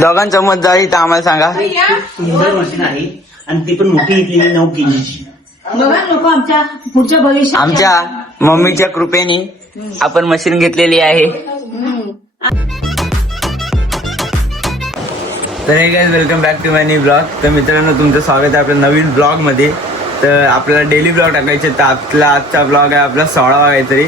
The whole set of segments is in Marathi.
दोघांचं मत जाईल तर आम्हाला सांगा. सुंदर मशीन आहे आणि ती पण मोठी घेतलेली 9 kg. बघा लोक आमच्या पुढच्या भविष्यात आमच्या मम्मीच्या कृपेने आपण मशीन घेतलेली आहे. तर hey guys welcome back to my new blog. तर मित्रांनो तुमचं स्वागत आहे आपल्या नवीन ब्लॉगमध्ये. तर आपल्याला डेली ब्लॉग टाकायचे. तर आपला आजचा ब्लॉग आहे आपला 16वा काहीतरी.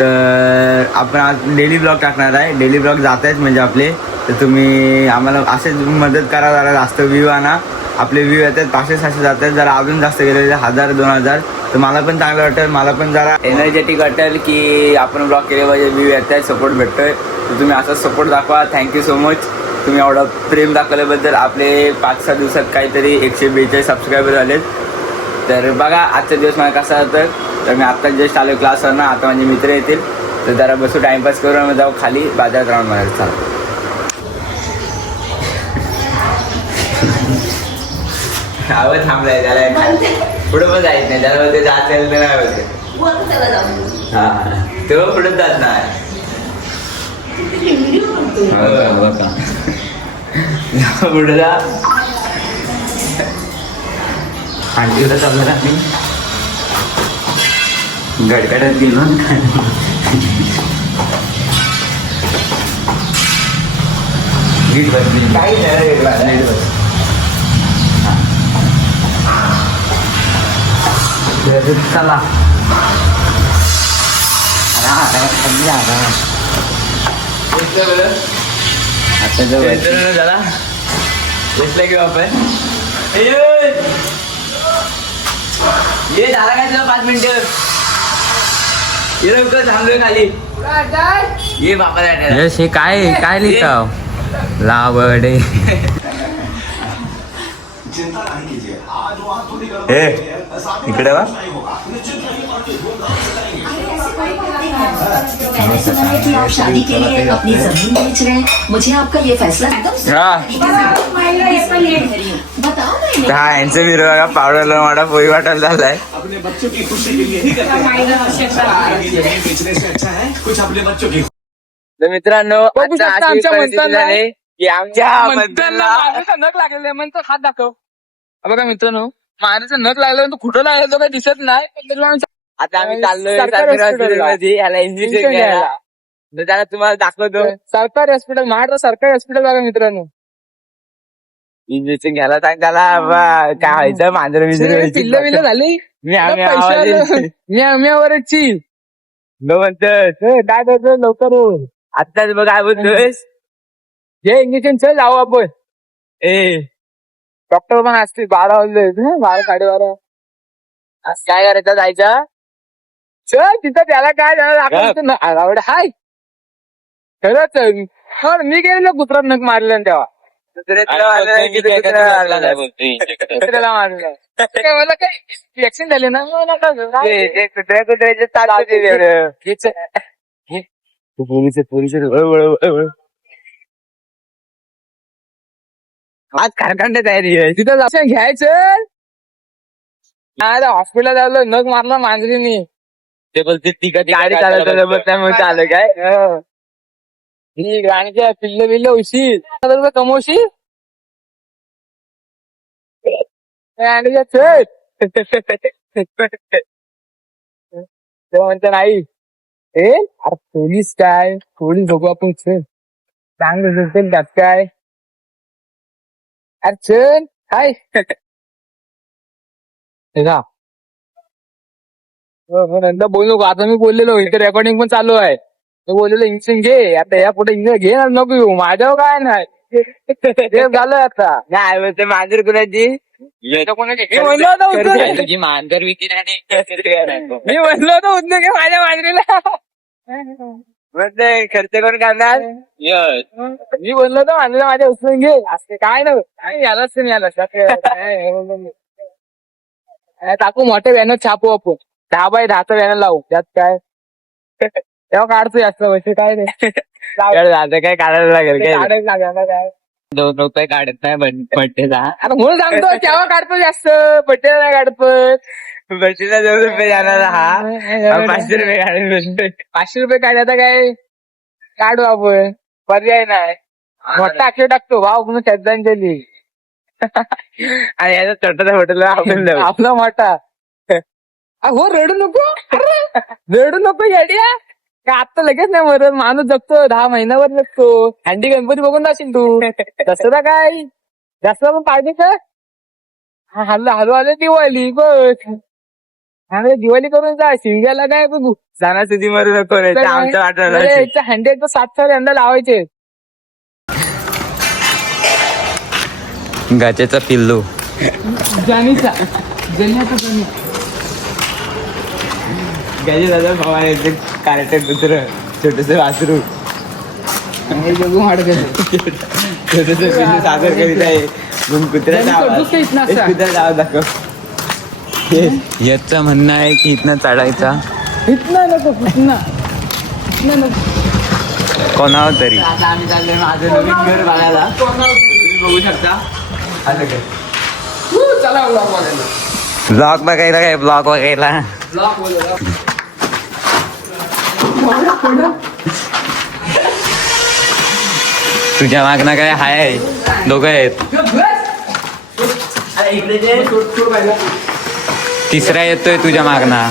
तर आपण आज डेली ब्लॉग टाकणार आहे. डेली ब्लॉग जात आहेत म्हणजे आपले. तर तुम्ही आम्हाला असेच मदत करा, जरा जास्त व्ह्यू आणा. आपले व्ह्यू येतात 500-600 जात आहेत. जरा अजून जास्त गेले 1000-2000 तर मला पण चांगलं वाटेल. मला पण जरा एनर्जेटिक वाटेल की आपण ब्लॉग केले पाहिजे. व्ह्यू येत आहेत, सपोर्ट भेटतोय. तर तुम्ही असाच सपोर्ट दाखवा. Thank you so much. तुम्ही एवढं प्रेम दाखवल्याबद्दल. आपले 5-6 दिवसात काहीतरी 142 सबस्क्रायबर झालेत. तर बघा आजचा दिवस मला कसा होतं. तर मी आत्ता जस्ट आलो क्लासवर ना. आता माझे मित्र येतील तर जरा बसू टाइमपास करून मग जाऊ खाली बाजारात राऊंड मारायला. चालू आवाज थांबलाय त्याला पुढे पण जायच नाही. त्याला बोलते जात तर नाही बोलते. हा तेव्हा पुढे जात नाही. पुढे जा आणखी होता चाललं ना मी गडगड्यात गेलो. नीट बस काही नाही. नीट बस. चला आता झाला बसला घेऊ आपण. ये झाला काय तुला 5 मिनिटं. ये लवकर थांबलोय खाली. ये बापा हे काय काय लिहिता लावडे. हे इकडे वा. मैंने सुना है कि आप शादी के लिए अपनी जमीन बेच रहे हैं. मुझे आपका ये फैसला एकदम बताओ. हा यांचं विरो बघा पावडरला वाटा पोई वाटायला झालाय. अपने बच्चों की खुशी के लिए ही करते हैं. बेचने से अच्छा है कुछ अपने बच्चों की. तर मित्रांनो आमच्या मंथनला की आमच्या माझा नख लागलेला म्हणतो हात दाखव. बघा मित्रांनो माझं नख लागलं तू कुठं लागलं तो काही दिसत नाही. आता आम्ही चाललोय सरकारी hospital मध्ये याला इंजेक्शन घ्यायला. तर त्याला तुम्हाला दाखवतो. सरकारी हॉस्पिटल महाराष्ट्र सरकारी हॉस्पिटल बघा मित्रांनो. इंजेक्शन घ्यायला सांग त्याला. काय व्हायचं मांजर पिल्ल बिल्ल झाली म्यावरची म्हणतोस काय करतो लवकर हो. आत्ताच बघ काय बोलतोस. हे इंजेक्शन चल जाऊ आपण. डॉक्टर पण असते 12 वाजले 12-12:30. काय करायचं जायचं. चल तिथं त्याला काय झालं आवड हाय खरंच. मी गेलो कुत्रा नख मारलं तेव्हा. दुसऱ्याला मारलं मला काय वॅक्सिन झाले ना. कुत्र्याचे आज कारखान्यात तयारी आहे. तिथं जाऊन घ्यायचं. हॉस्पिटल झालं नख मारला मांजरीनी. ते बोलते ती कधी गाडी चालवत त्यामुळे आलं काय. ही गाणीच्या पिल्ल बिल्ल उशी कमवशी म्हणता नाही. अरे पोलीस काय पोलीस बघू आपण. चांगलं त्यात काय. अरे चल हाय नंतर बोलू नको. आता मी बोललेलो इथे रेकॉर्डिंग पण चालू आहे. मी बोललेलो इंजेक्शन घे. आता या पुढे इंजेक्शन घे नको येऊ माझ्यावर काय नाही. ते झालं आता नाही बोलते मांजर कुणाची. मी म्हणलो होतो मांजर विकी मी म्हणलो होतो उद्योग घे माझ्या मांजरीला. म्हणते खर्च करून करणार. मी बोललो होतो मांजरीला माझ्या उचलून घे. असं काय नाही यालाच नाही याला टाकू मोठे बॅनर छापू आपण. 10x10 बॅनर लावू. त्यात काय तेव्हा काढतो जास्त पैसे काय नाही. काय काढायला लागेल काय. काढायला लागला काय. 2 रुपये काढत नाही बड्डेचा. आता म्हणून सांगतो तेव्हा काढतो जास्त बड्डे नाही काढतो. बड्डेला 2 रुपये जाणार. हा 500 रुपये काढायला. 500 रुपये काढायचा काय काढू आपण पर्याय नाही. मोठा अक्षर टाकतो भाव म्हणून श्रद्धांजली. आणि याचा छोटासा हॉटेल आपण जाऊ. आपला मोठा. हो रडू नको, अरे, रडू नको येड्या. का आता लगेच नाही मरत, माणूस जगतो 10 महिन्यावर जगतो. हँडी गणपती बघून जाशील तू. दसरा काय जास्त पण पाहिजे का? हल्लो हलू आलं दिवाळी बस. दिवाळी करून जा, शिवग्याला काय बघू. सणासुदी मरू नको रे, ते आमचं वाटलं. हंडे 7 हंडा लावायचे. गाच्याचा पिल्लू. जनीचा जन्याचा जन्या. गाजे दादा भावाला कार्टे कुत्र छोटस वासरू हे जगू वाढ छोटस पिल्लू सादर करीत आहे. कुत्र्याचा आवाज दाखव. याचं म्हणणं आहे की इथनं चढायचा. इथनं नको इथनं नको. कोणावर तरी आता आम्ही चाललोय माझं नवीन घर बघायला. तुम्ही बघू शकता. असं काय चला ब्लॉग बघायला. ब्लॉग बघायला काय ब्लॉग बघायला. ब्लॉग बघायला. तुझ्या मागणं काय हाय. दोघं आहेत. तिसरा येतोय तुझ्या मागणं.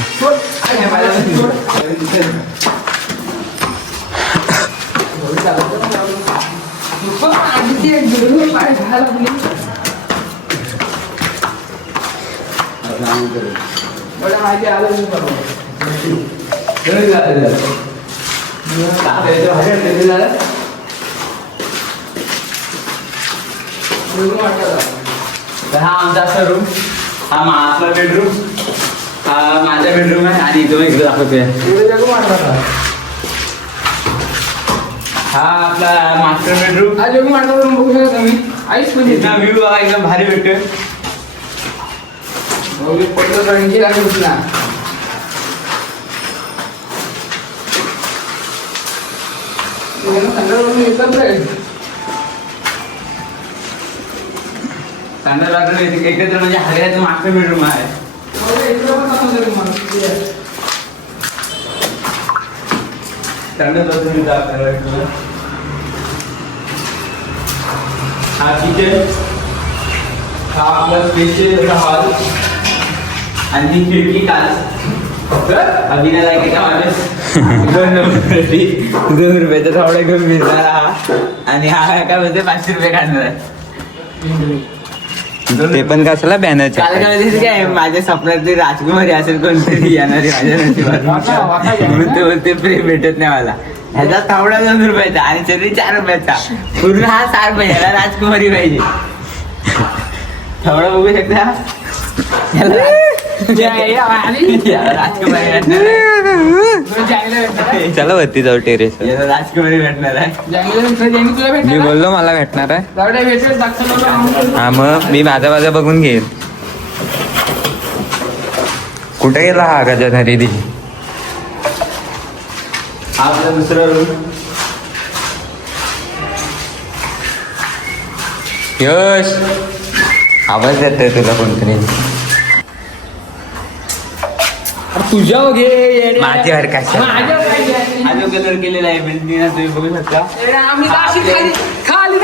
हा आमचा असा रूम. हा आपला बेडरूम. हा माझा बेडरूम आहे. आणि इथं इकडे दाखवतोय. हा आपला मास्टर बेडरूम. आज जगू माझा रूम बघू शकता तुम्ही. आईच म्हणजे व्ह्यू बघा एकदम भारी भेटतोय. पहिलं ड्रॉइंगची लागली होती ना. संडास बाथरूम एकत्र म्हणजे हरियाचं मास्टर बेडरूम आहे. संडास बाथरूम हा किचन. हा आपला स्पेशल हॉल. आणि ही खिडकी काच अभिनयाला एका माणूस 2 रुपयाचा थोडा घेऊन मिळणार हा. आणि हा काय म्हणते 500 रुपये काढणार आहे. ते पण कशाला बॅनरच्या काय माझ्या स्वप्नात ते राजकुमारी असेल कोणतरी येणारी माझ्या नशिबात. म्हणून ते बोलते प्रेम भेटत नाही मला. ह्याचा थावडा 2 रुपयाचा आणि शरीर 4 रुपयाचा. पूर्ण हा 4 रुपये. ह्याला राजकुमारी पाहिजे. थावडा बघू शकता. चला वरती जाऊ टेरेस. राजकुमारी भेटणार आहे. मी बोललो मला भेटणार आहे. हा मग मी माझा बघून घेईल. कुठे गेला हा गजा खरेदी. हा आपला दुसरा रूम. यश आवाज येतोय तुला कोणतरी. तुझ्या वगैरे माझी हरकत आलो कलर केलेला आहे बिल्डिंग. तुम्ही बघू शकता. खाली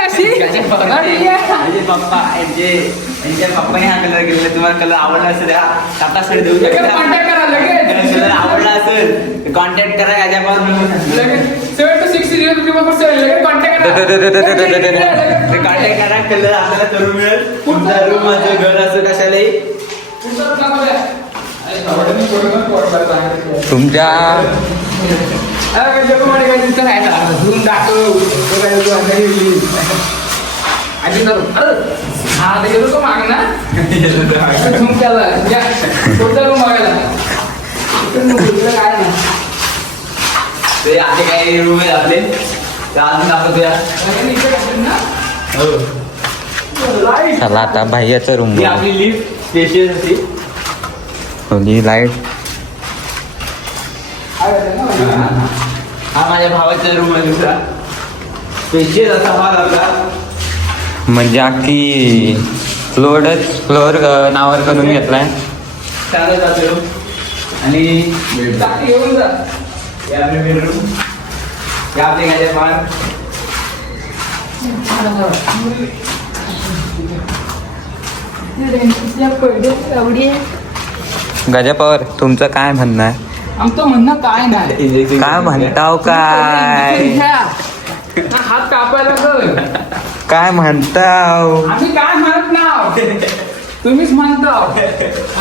पप्पा यांच्या पप्पाने हा कलर केलेला. तुम्हाला कलर आवडला असेल तपासणी देऊ शकता. कलर आवडला असेल कॉन्टॅक्ट करा. कॉन्टॅक्ट करा. कलर आपल्याला करून मिळेल. तुमचा रूम माझं घर असं कशालाही तुमच्या माग ना रूम बघायला ते आधी काही रूम आहेत आपले. अजून दाखवतोया. चला आता बाह्याचा रूम. आपली लिफ्ट स्पेशल होती. लाईट. हा माझ्या भावाचा रूम आहे दुसरा. स्पेशल असा हॉल आपला. म्हणजे अख्खी फ्लोर नावावर करून घेतलाय. चालत जातो. आणि येऊन जा. हे आपले बेडरूम. हे आपले गाड्या फार गजा पवार तुमचं काय म्हणणं आहे? आमचं म्हणणं काय नाही. काय म्हणताव काय? हात कापायला गं. काय म्हणताव? आम्ही काय म्हणत नाव, तुम्हीच म्हणता.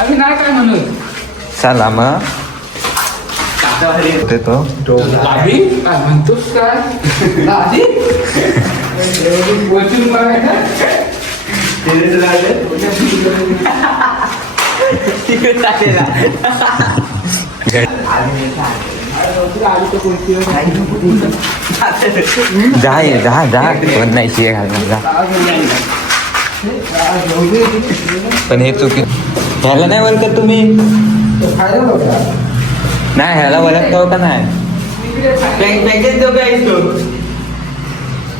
आम्ही नाही काय म्हणत. चला मग तो दादी काय म्हणतोस काय? दादी वचून बघायचं. जा पण नाही शिय घालणार जा. पण हे चुकी ह्याला नाही बोलत तुम्ही. नाही ह्याला बोलत का नाही? पैकेज दो क्या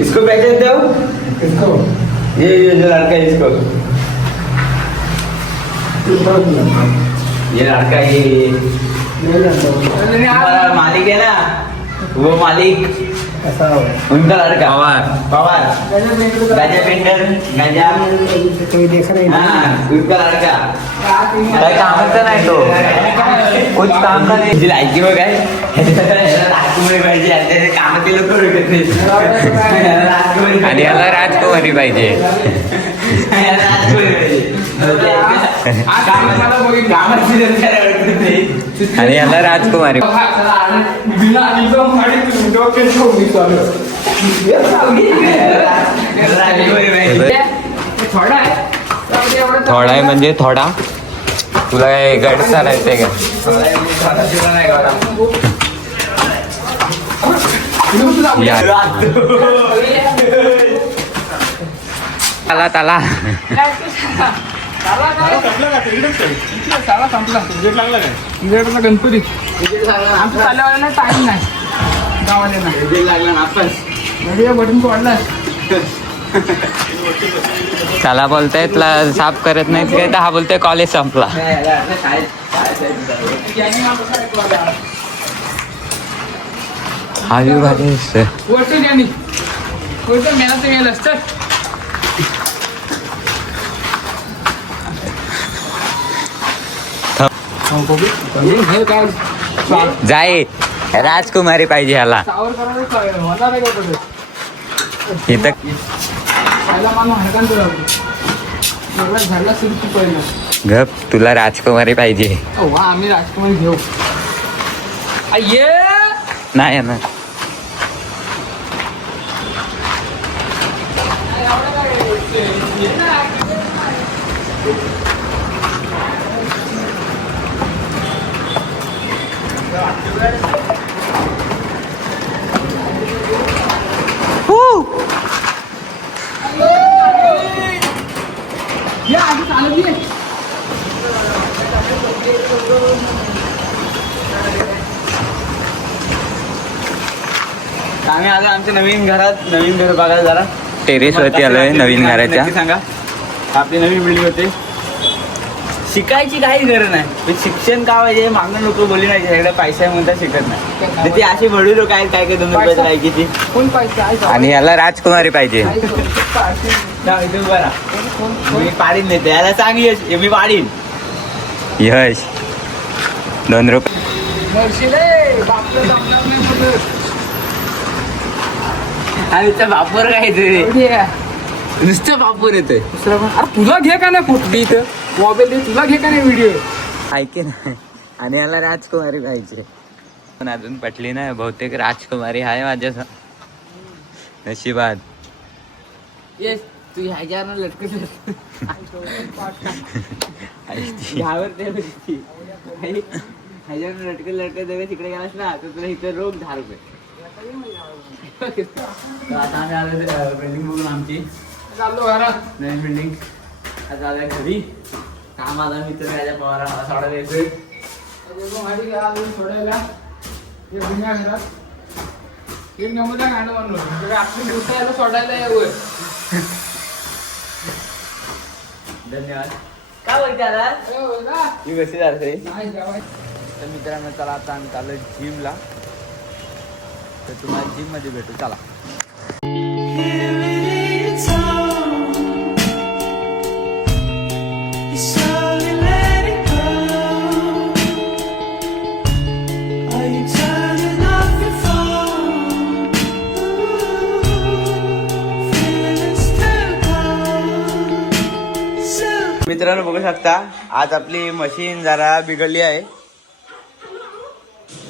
इसको पैकेज दो. ये जो लड़का है इसको, ये लड़का ये हमारा मालिक है ना, वो मालिक उनका लड़का पवार गजा पेंटर गजा हाँ उनका लड़का. काय कामाचं नाही तो, कुछ काम का नाही. लायकी बघ आहे राजकुमारी पाहिजे, काम ते लोक आणि याला राजकुमारी पाहिजे. आणि याला राजकुमारी. थोडा आहे म्हणजे थोडा. तुला काय गड चालायचंय का? त्याला त्याला गणपती आमचं चालल्यावाल्यांना टाइम नाही, गावाला लागला ना आपण बटन पडला. त्याला बोलताय तुला साफ करत नाहीत काय, तर हा बोलतोय कॉलेज संपला. हा व्यू भारी दिसतोय. वरती त्यांनी वरती मेला ते गेलं असतं. जाय राजकुमारी पाहिजे ह्याला. सावर करायला मला नाही का इथं पहिला माणूस हरकान तुला झाडला सुरू की पहिलं. गप, तुला राजकुमारी पाहिजे. वा आम्ही राजकुमारी घेऊ. ये नाही ना या आधी चालत ये. आम्ही आलो आमच्या नवीन घरात. नवीन घर बघायला जरा टेरेस वरती आलोय नवीन घराच्या. नक्की सांगा आपली नवीन बिल्डिंग होते. शिकायची काही गरज नाही, पण शिक्षण का पाहिजे मागणं लोक बोलली नाही. सगळं पैसा म्हणता शिकत नाही. ते असे वडील लोक आहेत काय काय 2 रुपयाचं लायकीची. कोण पाहिजे आहे आणि याला राजकुमारी पाहिजे. बरा मी पाडीन देते याला. सांग यश मी पाडीन. यश 2 रुपये. आणि त्या बापूर काय येते, नुसतं बापूर येतोय. अरे तुला घे का नाही फुटली इथं मोबाईल दे, तुला घे का नाही व्हिडिओ. ऐके ना. आणि याला राजकुमारी पाहिजे. पण अजून पटली नाही. बहुतेक राजकुमारी आहे माझ्या नशिबात. येस तू ह्याच्यावर लटकत ह्याच्यावर लटकत लटकत तिकडे गेलास ना तर तुला इथं रोग 10 रुपये. आता आम्ही आलो बिल्डिंग बघून आमची. चाललो घरात नवीन बिल्डिंग. आता आल्या घरी. काम आला मित्र माझ्या पवारा मला सोडायला येतोय. सोडायला हे जुन्या घरात एक नमुना गाणं म्हणून आपली दिवसाला सोडायला यावं. धन्यवाद. काय बोलते आता मी कशी जाते. नाही जेवायचं. तर मित्रांनो चला आता आम्ही चालू जिमला. तर तुम्हाला जिम मध्ये भेटू चला. मित्रांनो बघू शकता आज आपली मशीन जरा बिघडली आहे.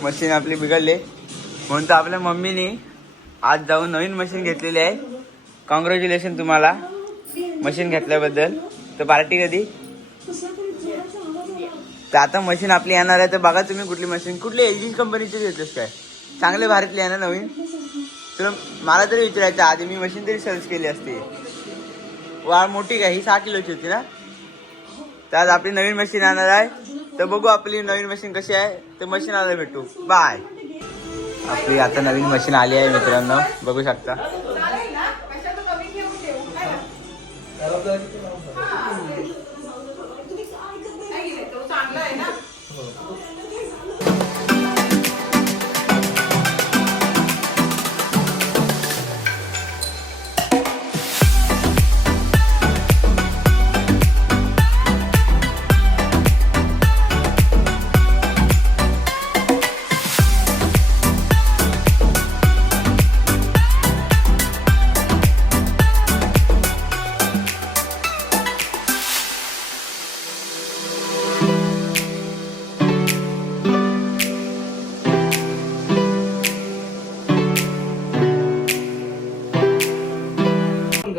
मशीन आपली बिघडली म्हणून तर आपल्या मम्मीने आज जाऊन नवीन मशीन घेतलेली आहे. कॉंग्रॅच्युलेशन तुम्हाला मशीन घेतल्याबद्दल. तर पार्टी कधी? तर आता मशीन आपली येणार आहे. तर बघा तुम्ही कुठली मशीन, कुठली LG कंपनीची घेतलीस काय? चांगले भारीतली आहे ना नवीन? तुला मला तरी विचारायचं आधी मी मशीन तरी सर्च केली असती. वाळ मोठी काय ही 6 किलोची होती ना? तर आज आपली नवीन मशीन येणार आहे. तर बघू आपली नवीन मशीन कशी आहे. तर मशीन आला भेटू. बाय. आपली आता नवीन मशीन आली आहे मित्रांनो, बघू शकता.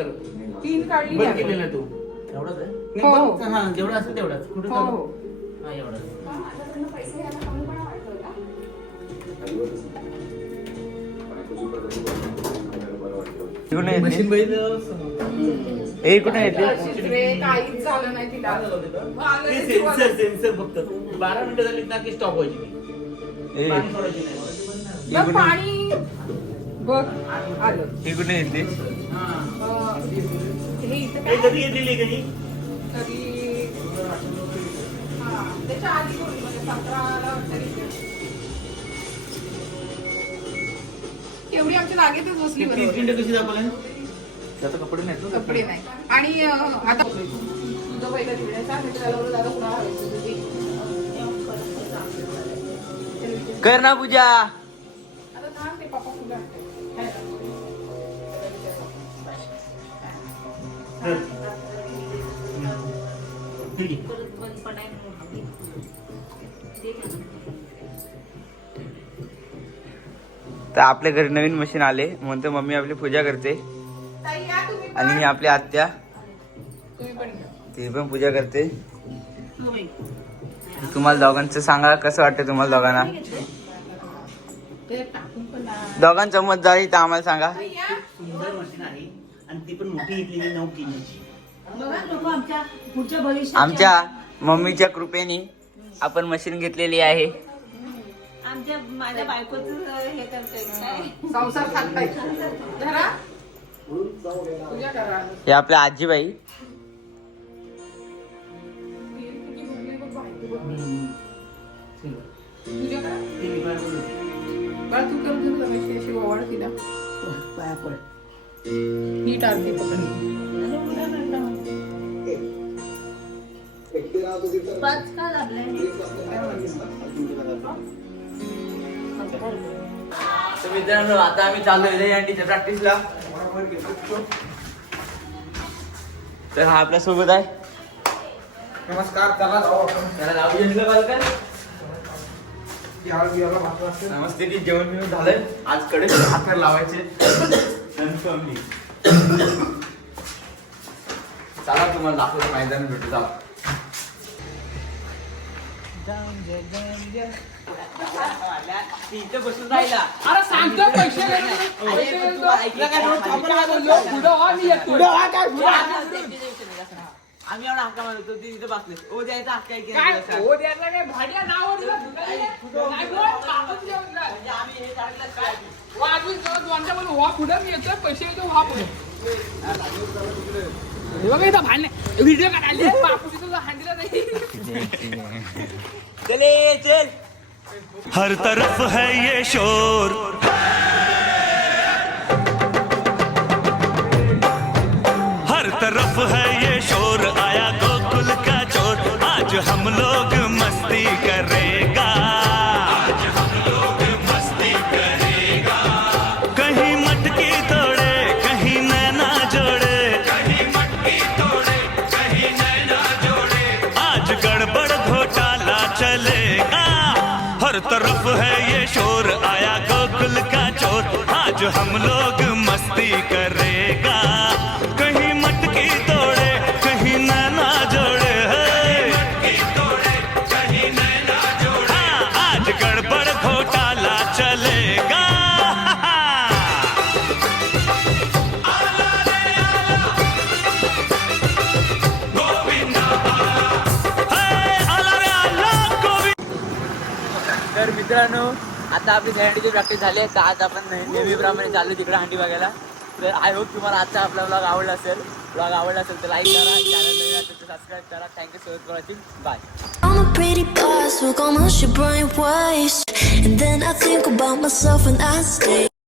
बंद केलेलं तू एवढंच आहे? नाही, बंद- हा, जेवढं असेल तेवढंच. कुठे चालू? हा, एवढंच. कुठे येते? मशीन बघितलं हे कुठे येते? काहीच झालं नाही तिला. सेन्सर फक्त 12 मिनिटं झाली ना की स्टॉप व्हायची ती. हे पाणी सोडायची नाही. हे कुठे- पाणी बघ आलं. हे कुठे येते? हा. हे इथं हे कधी घेतलेली आहे कधी? तरी त्याच्या आधी कोणी म्हणजे 17ला तरी एवढी आमच्या लागेतच बसली 30 बरोबर. मिनिटं कशी दाखवलं? त्याचा कपडे नाही ना? कपडे नाही. आणि आता तुझं पहिलं दिवसाचा मित्राला दादा कुणाला हवायचं तुझी कर ना पूजा. आता थांब ते पप्पा फुलं आणतात. ठीक आहे. तर आपल्या घरी नवीन मशीन आले म्हणून तर मम्मी आपली पूजा करते. ताई या तुम्ही पण. आणि ही आपली आत्या तुम्ही पण या. ती पण पूजा करते. तुम्हाला दोघांचं सांगा कसं वाटतं तुम्हाला दोघांना? ते टाकून पण ना. दोघांचं मत जाईल तर आम्हाला सांगा. ताई या. सुंदर मशीन आहे आणि ती पण मोठी घेतलेली 9 किलोची. आमच्या मम्मीच्या कृपेने आपण मशीन घेतलेली आहे. माझ्या बायकोच हे करतोय काय संसार खाताय धरा पूजा करा. हे आपल्या आजीबाई. पूजा करा. ती मी काय बोलू? बाळा तू कर तू रमेशची अशी ओवाळ तिला. पाया पड. नीट आरती पकडली. पाच का लागलाय तर मित्रांनो आता आम्ही चालू आहे अँटीच्या प्रॅक्टिसला. तर हा आपल्या सोबत आहे. नमस्कार. चला जाऊ आपण. त्याला लावू घेतलं पाहिजे का? यावर बियाला भात असते. नमस्ते की जेवण बिवण झालंय. आज कडे भाकर लावायचे. कन्फर्मली. चला तुम्हाला दाखवतो मैदान भेटू. जा इथे बसून राहिला. अरे सांगतो पैसे आम्ही एवढा हक्का मारतो ती तिथे बसले. ओ द्यायचा हक्का आहे की काय नाही? हो द्यायला काय भाड्या नावावर नाही बोल, कागद लिहून जा. म्हणजे आम्ही हे टाकलं काय? वाजून दोनच्या पण व्हा पुढे मी येतोय पैसे येतो व्हा पुढे. हे बघा इथं भांडणे व्हिडिओ काढायला बापू तिथं हांडीला नाही. चले चल. हर तरफ है ये शोर, हर तरफ है ये शोर, आया गोकुल का चोर, आज हम लोग मस्ती करेगा, आज हम लोग मस्ती करेगा, कहीं मटकी तोड़े कहीं नैना जोड़े, कहीं मटकी तोड़े कहीं नैना जोड़े, तरफ है ये शोर, आया गोकुल का चोर, आज हम लोग मस्ती करेगा। कहीं मटकी तोड़े कहीं नैना जोड़े, हाँ, आज गड़बड़ घोटाला चलेगा। तर मित्रांनो, आता आपली हँडीची प्रॅक्टिस झाली आहे, तर आज आपण नेहमीप्रमाणे चाललो तिकडे हंडी बघायला. तर आय होप तुम्हाला आजचा आपला ब्लॉग आवडला असेल. ब्लॉग आवडला असेल तर लाईक करा, चॅनल नवीन असेल तर सबस्क्राईब करा. Thank you so much for watching. Bye. I'm a pretty boss, look almost your brain waste. And then I think about myself and I stay.